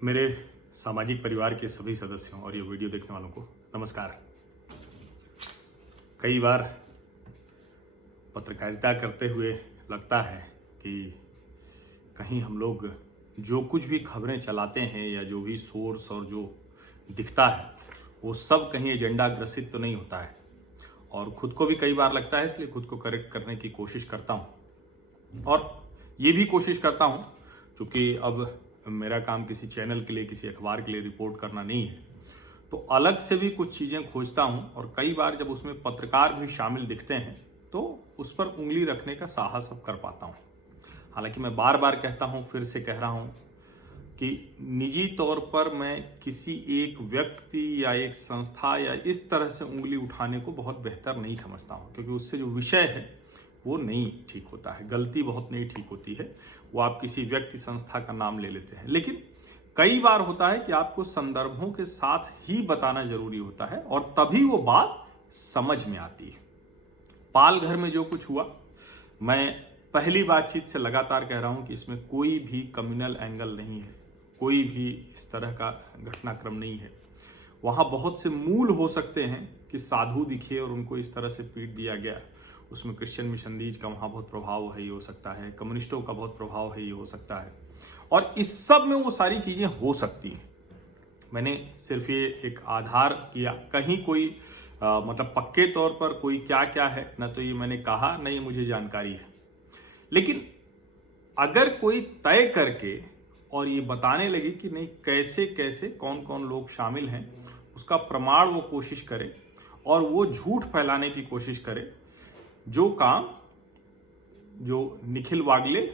मेरे सामाजिक परिवार के सभी सदस्यों और ये वीडियो देखने वालों को नमस्कार। कई बार पत्रकारिता करते हुए लगता है कि कहीं हम लोग जो कुछ भी खबरें चलाते हैं या जो भी सोर्स और जो दिखता है वो सब कहीं एजेंडा ग्रसित तो नहीं होता है, और खुद को भी कई बार लगता है, इसलिए खुद को करेक्ट करने की कोशिश करता हूँ। और ये भी कोशिश करता हूँ, क्योंकि अब मेरा काम किसी चैनल के लिए, किसी अखबार के लिए रिपोर्ट करना नहीं है, तो अलग से भी कुछ चीज़ें खोजता हूँ। और कई बार जब उसमें पत्रकार भी शामिल दिखते हैं तो उस पर उंगली रखने का साहस अब कर पाता हूँ। हालांकि मैं बार बार कहता हूँ, फिर से कह रहा हूँ कि निजी तौर पर मैं किसी एक व्यक्ति या एक संस्था या इस तरह से उंगली उठाने को बहुत बेहतर नहीं समझता हूँ, क्योंकि उससे जो विषय है वो नहीं ठीक होता है, गलती बहुत नहीं ठीक होती है। वो आप किसी व्यक्ति संस्था का नाम ले लेते हैं, लेकिन कई बार होता है कि आपको संदर्भों के साथ ही बताना जरूरी होता है और तभी वो बात समझ में आती है। पाल घर में जो कुछ हुआ, मैं पहली बातचीत से लगातार कह रहा हूं कि इसमें कोई भी कम्युनल एंगल नहीं है, कोई भी इस तरह का घटनाक्रम नहीं है। वहां बहुत से मूल हो सकते हैं कि साधु दिखे और उनको इस तरह से पीट दिया गया, उसमें क्रिश्चियन मिशनरीज का वहां बहुत प्रभाव है, ये हो सकता है, कम्युनिस्टों का बहुत प्रभाव है, ये हो सकता है, और इस सब में वो सारी चीजें हो सकती हैं। मैंने सिर्फ ये एक आधार किया, कहीं कोई मतलब पक्के तौर पर कोई क्या क्या है ना, तो ये मैंने कहा नहीं, मुझे जानकारी है। लेकिन अगर कोई तय करके और ये बताने लगे कि नहीं कैसे कैसे कौन कौन लोग शामिल हैं, उसका प्रमाण वो कोशिश करे और वो झूठ फैलाने की कोशिश करे, जो काम जो निखिल वागले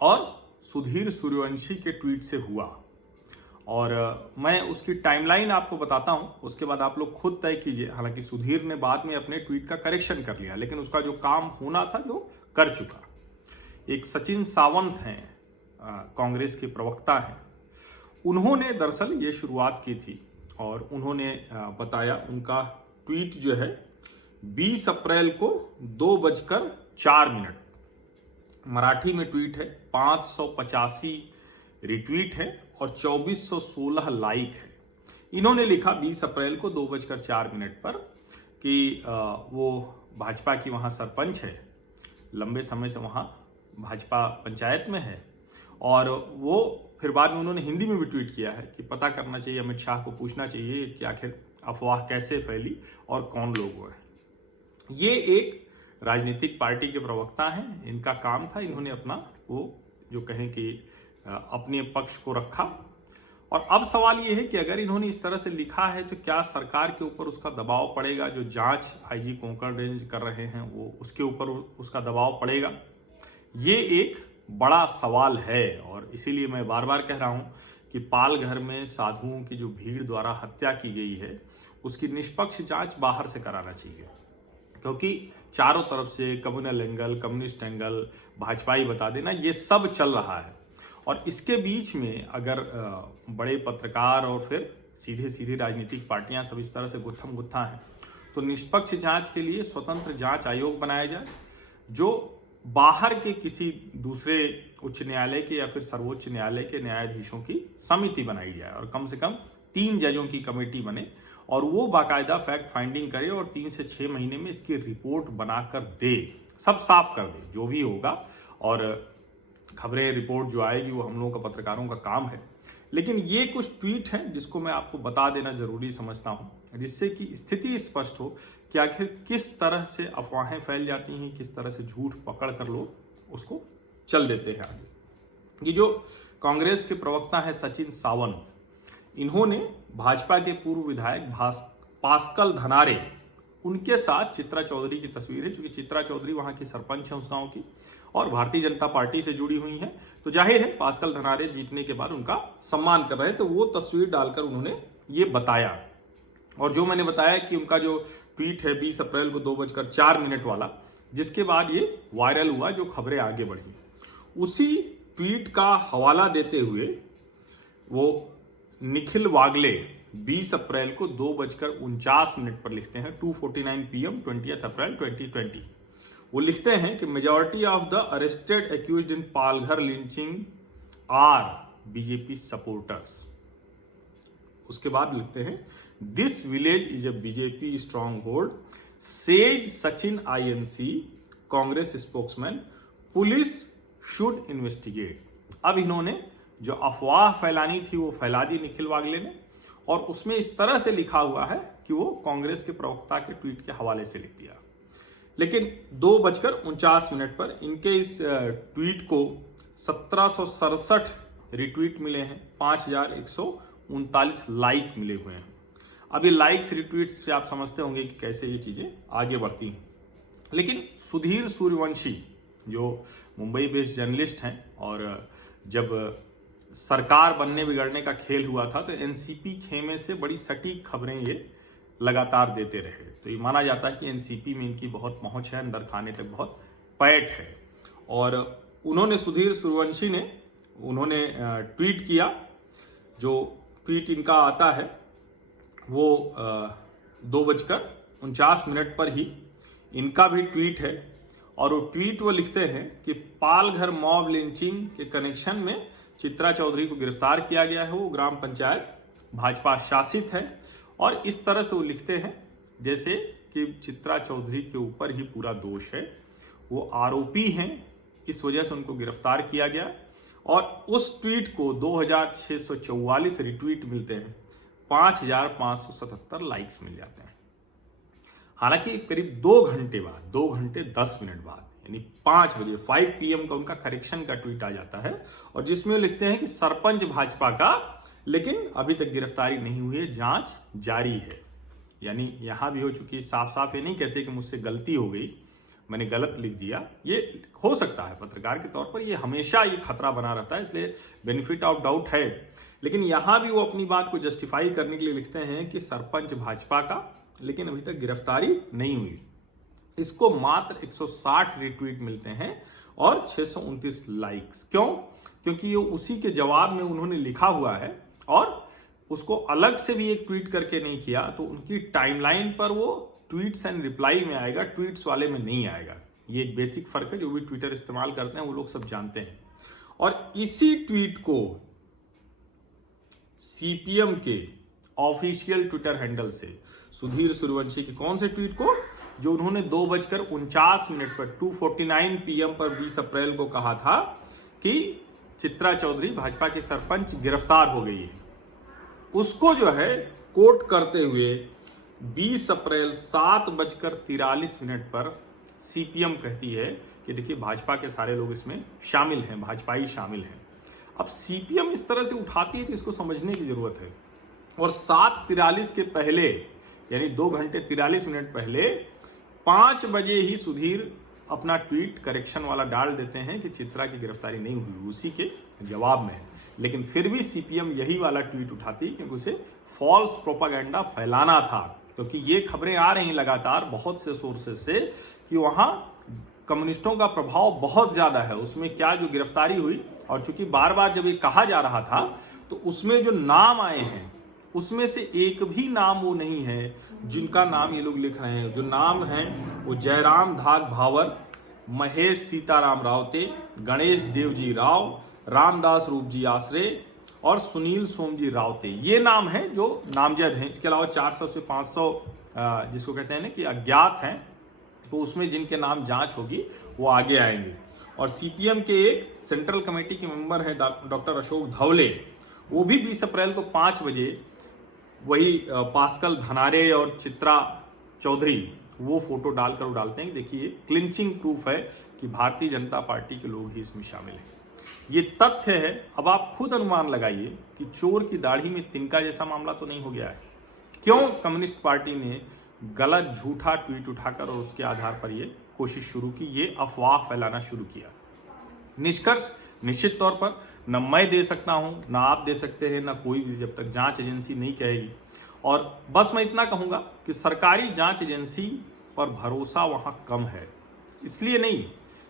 और सुधीर सूर्यवंशी के ट्वीट से हुआ, और मैं उसकी टाइमलाइन आपको बताता हूं, उसके बाद आप लोग खुद तय कीजिए। हालांकि सुधीर ने बाद में अपने ट्वीट का करेक्शन कर लिया, लेकिन उसका जो काम होना था जो कर चुका। एक सचिन सावंत हैं, कांग्रेस के प्रवक्ता हैं, उन्होंने दरअसल ये शुरुआत की थी और उन्होंने बताया, उनका ट्वीट जो है 20 अप्रैल को 2:04 मराठी में ट्वीट है, 585 रिट्वीट है और 2416 लाइक है। इन्होंने लिखा 20 अप्रैल को 2:04 पर कि वो भाजपा की वहां सरपंच है, लंबे समय से वहां भाजपा पंचायत में है, और वो फिर बाद में उन्होंने हिंदी में भी ट्वीट किया है कि पता करना चाहिए, अमित शाह को पूछना चाहिए कि आखिर अफवाह कैसे फैली और कौन लोग हुए। ये एक राजनीतिक पार्टी के प्रवक्ता हैं, इनका काम था, इन्होंने अपना वो जो कहें कि अपने पक्ष को रखा। और अब सवाल ये है कि अगर इन्होंने इस तरह से लिखा है तो क्या सरकार के ऊपर उसका दबाव पड़ेगा, जो जांच आईजी कोंकण रेंज कर रहे हैं वो उसके ऊपर उसका दबाव पड़ेगा? ये एक बड़ा सवाल है, और इसीलिए मैं बार बार कह रहा हूं कि पाल घर में साधुओं की जो भीड़ द्वारा हत्या की गई है उसकी निष्पक्ष जांच बाहर से कराना चाहिए, क्योंकि चारों तरफ से कम्युनल एंगल, कम्युनिस्ट एंगल, भाजपाई बता देना, ये सब चल रहा है। और इसके बीच में अगर बड़े पत्रकार और फिर सीधे सीधे राजनीतिक पार्टियां सब इस तरह से गुत्थम गुत्था हैं, तो निष्पक्ष जांच के लिए स्वतंत्र जांच आयोग बनाया जाए, जो बाहर के किसी दूसरे उच्च न्यायालय के या फिर सर्वोच्च न्यायालय के न्यायाधीशों की समिति बनाई जाए, और कम से कम 3 जजों की कमेटी बने और वो बाकायदा फैक्ट फाइंडिंग करे और 3 से 6 महीने में इसकी रिपोर्ट बनाकर दे, सब साफ कर दे जो भी होगा। और खबरें, रिपोर्ट जो आएगी वो हम लोगों का, पत्रकारों का काम है। लेकिन ये कुछ ट्वीट हैं जिसको मैं आपको बता देना जरूरी समझता हूं, जिससे कि स्थिति स्पष्ट हो कि आखिर किस तरह से अफवाहें फैल जाती हैं, किस तरह से झूठ पकड़ कर लोग उसको चल देते हैं आगे। ये जो कांग्रेस के प्रवक्ता है सचिन सावंत, इन्होंने भाजपा के पूर्व विधायक पास्कल धनारे, उनके साथ चित्रा चौधरी की तस्वीर है, क्योंकि चित्रा चौधरी वहां की सरपंच है उस गांव की और भारतीय जनता पार्टी से जुड़ी हुई है, तो जाहिर है पास्कल धनारे जीतने के बाद उनका सम्मान कर रहे हैं, तो वो तस्वीर डालकर उन्होंने ये बताया। और जो मैंने बताया कि उनका जो ट्वीट है 20 अप्रैल को 2:04 वाला, जिसके बाद ये वायरल हुआ, जो खबरें आगे बढ़ी, उसी ट्वीट का हवाला देते हुए वो निखिल वागले 20 अप्रैल को 2:49 पर लिखते हैं, 2:49 PM 20 अप्रैल 2020। वो लिखते हैं कि majority of the arrested accused in Palghar lynching are BJP supporters. उसके बाद लिखते हैं this village is a BJP stronghold, says Sachin INC Congress spokesman, police should investigate. अब इन्होंने जो अफवाह फैलानी थी वो फैला दी निखिल वागले ने, और उसमें इस तरह से लिखा हुआ है कि वो कांग्रेस के प्रवक्ता के ट्वीट के हवाले से लिख दिया। लेकिन 2:49 पर इनके इस ट्वीट को 1767 रिट्वीट मिले हैं, 5139 लाइक मिले हुए हैं। अब ये लाइक्स रिट्वीट्स से आप समझते होंगे कि कैसे ये चीजें आगे बढ़ती हैं। लेकिन सुधीर सूर्यवंशी जो मुंबई बेस्ड जर्नलिस्ट हैं, और जब सरकार बनने बिगड़ने का खेल हुआ था तो एनसीपी खेमे से बड़ी सटीक खबरें ये लगातार देते रहे। तो ये माना जाता है कि एनसीपी में इनकी बहुत पहुंच है, अंदर खाने तक बहुत पैठ है। और उन्होंने सुधीर सूर्यवंशी ने उन्होंने ट्वीट किया, जो ट्वीट इनका आता है वो 2:49 पर ही इनका भी ट्वीट है। और वो ट्वीट वो लिखते हैं कि पालघर मॉब लिंचिंग के कनेक्शन में चित्रा चौधरी को गिरफ्तार किया गया है, वो ग्राम पंचायत भाजपा शासित है। और इस तरह से वो लिखते हैं जैसे कि चित्रा चौधरी के ऊपर ही पूरा दोष है, वो आरोपी हैं, इस वजह से उनको गिरफ्तार किया गया। और उस ट्वीट को 2644 रिट्वीट मिलते हैं, 5577 लाइक्स मिल जाते हैं। हालांकि करीब 2 घंटे बाद, 2 घंटे 10 मिनट बाद, यानी 5 बजे 5 PM का उनका करेक्शन का ट्वीट आ जाता है, और जिसमें लिखते हैं कि सरपंच भाजपा का, लेकिन अभी तक गिरफ्तारी नहीं हुई है, जांच जारी है। यानी यहां भी हो चुकी है। साफ साफ ये नहीं कहते कि मुझसे गलती हो गई, मैंने गलत लिख दिया, ये हो सकता है पत्रकार के तौर पर, ये हमेशा ये खतरा बना रहता है, इसलिए बेनिफिट ऑफ डाउट है। लेकिन यहां भी वो अपनी बात को जस्टिफाई करने के लिए लिखते हैं कि सरपंच भाजपा का, लेकिन अभी तक गिरफ्तारी नहीं हुई। इसको मात्र 160 रिट्वीट मिलते हैं और 629 लाइक्स। क्यों? क्योंकि ये उसी के जवाब में उन्होंने लिखा हुआ है, और उसको अलग से भी एक ट्वीट करके नहीं किया, तो उनकी टाइमलाइन पर वो ट्वीट्स एंड रिप्लाई में आएगा, ट्वीट्स वाले में नहीं आएगा। ये एक बेसिक फर्क है, जो भी ट्विटर इस्तेमाल करते हैं वो लोग सब जानते हैं। और इसी ट्वीट को सीपीएम के ऑफिशियल ट्विटर हैंडल से सुधीर सूर्यवंशी के कौन से ट्वीट को, जो उन्होंने 2:49 पर 2:49 PM पर 20 अप्रैल को कहा था कि चित्रा चौधरी भाजपा के सरपंच गिरफ्तार हो गई है, उसको जो है कोट करते हुए 20 अप्रैल 7:43 पर सीपीएम कहती है कि देखिए भाजपा के सारे लोग इसमें शामिल हैं, भाजपाई शामिल हैं। अब सीपीएम इस तरह से उठाती है तो इसको समझने की जरूरत है। और 7:43 के पहले, यानी 2 घंटे 43 मिनट पहले 5 बजे ही सुधीर अपना ट्वीट करेक्शन वाला डाल देते हैं कि चित्रा की गिरफ्तारी नहीं हुई, उसी के जवाब में। लेकिन फिर भी सीपीएम यही वाला ट्वीट उठाती क्योंकि उसे फॉल्स प्रोपागेंडा फैलाना था, क्योंकि ये खबरें आ रही लगातार बहुत से सोर्सेस से कि वहां कम्युनिस्टों का प्रभाव बहुत ज्यादा है उसमें, क्या जो गिरफ्तारी हुई। और चूंकि बार बार जब ये कहा जा रहा था तो उसमें जो नाम आए हैं उसमें से एक भी नाम वो नहीं है जिनका नाम ये लोग लिख रहे हैं। जो नाम हैं वो जयराम धाग भावर, महेश सीताराम रावते, गणेश देवजी राव, रामदास रूपजी आसरे और सुनील सोमजी रावते, ये नाम हैं जो नामजद हैं। इसके अलावा 400 से 500 जिसको कहते हैं ना कि अज्ञात हैं, तो उसमें जिनके नाम जांच होगी वो आगे आएंगे। और सीपीएम के एक सेंट्रल कमेटी के मेंबर हैं डॉक्टर अशोक धवले, वो भी 20 अप्रैल को 5 बजे वही पास्कल धनारे और चित्रा चौधरी वो फोटो डालकर वो डालते हैं, देखिए क्लिंचिंग प्रूफ है कि भारतीय जनता पार्टी के लोग ही इसमें शामिल हैं। ये तथ्य है। अब आप खुद अनुमान लगाइए कि चोर की दाढ़ी में तिनका जैसा मामला तो नहीं हो गया है। क्यों कम्युनिस्ट पार्टी ने गलत झूठा ट्वीट उठाकर और उसके आधार पर ये कोशिश शुरू की, ये अफवाह फैलाना शुरू किया। निष्कर्ष निश्चित तौर पर न मैं दे सकता हूं, न आप दे सकते हैं, न कोई भी, जब तक जांच एजेंसी नहीं कहेगी। और बस मैं इतना कहूंगा कि सरकारी जांच एजेंसी पर भरोसा वहां कम है। इसलिए नहीं,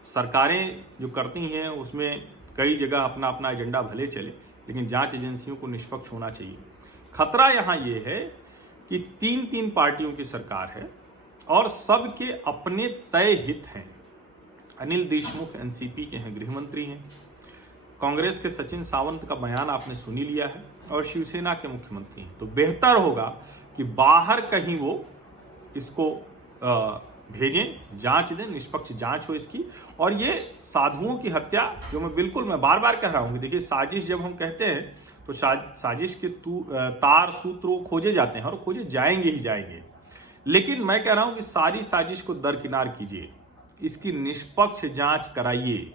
सरकारें जो करती हैं उसमें कई जगह अपना अपना एजेंडा भले चले, लेकिन जांच एजेंसियों को निष्पक्ष होना चाहिए। खतरा यहां यह है कि 3 पार्टियों की सरकार है और सबके अपने तय हित हैं। अनिल देशमुख एनसीपी के हैं, गृह मंत्री हैं। कांग्रेस के सचिन सावंत का बयान आपने सुन ही लिया है और शिवसेना के मुख्यमंत्री हैं, तो बेहतर होगा कि बाहर कहीं वो इसको भेजें, जांच दें, निष्पक्ष जांच हो इसकी। और ये साधुओं की हत्या, जो मैं बार बार कह रहा हूं कि देखिए, साजिश जब हम कहते हैं तो साजिश के तार सूत्र वो खोजे जाते हैं और खोजे जाएंगे ही जाएंगे, लेकिन मैं कह रहा हूं कि सारी साजिश को दरकिनार कीजिए, इसकी निष्पक्ष जांच कराइए।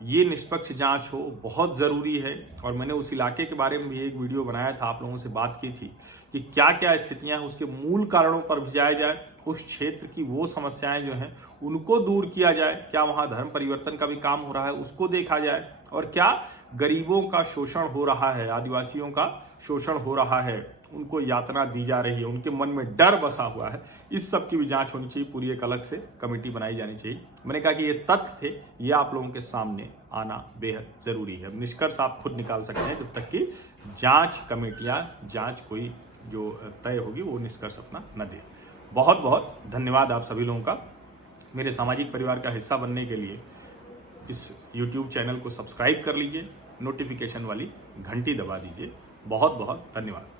ये निष्पक्ष जांच हो बहुत जरूरी है। और मैंने उस इलाके के बारे में भी एक वीडियो बनाया था, आप लोगों से बात की थी कि क्या क्या स्थितियां हैं, उसके मूल कारणों पर भी जाया जाए, उस क्षेत्र की वो समस्याएं जो हैं उनको दूर किया जाए, क्या वहां धर्म परिवर्तन का भी काम हो रहा है उसको देखा जाए, और क्या गरीबों का शोषण हो रहा है, आदिवासियों का शोषण हो रहा है, उनको यातना दी जा रही है, उनके मन में डर बसा हुआ है, इस सब की भी जांच होनी चाहिए। पूरी एक अलग से कमेटी बनाई जानी चाहिए। मैंने कहा कि ये तथ्य थे, ये आप लोगों के सामने आना बेहद जरूरी है। निष्कर्ष आप खुद निकाल सकते हैं जब तक कि जांच कमेटियां, जांच कोई जो तय होगी वो निष्कर्ष अपना न दे। बहुत बहुत धन्यवाद आप सभी लोगों का। मेरे सामाजिक परिवार का हिस्सा बनने के लिए इस YouTube चैनल को सब्सक्राइब कर लीजिए, नोटिफिकेशन वाली घंटी दबा दीजिए। बहुत बहुत धन्यवाद।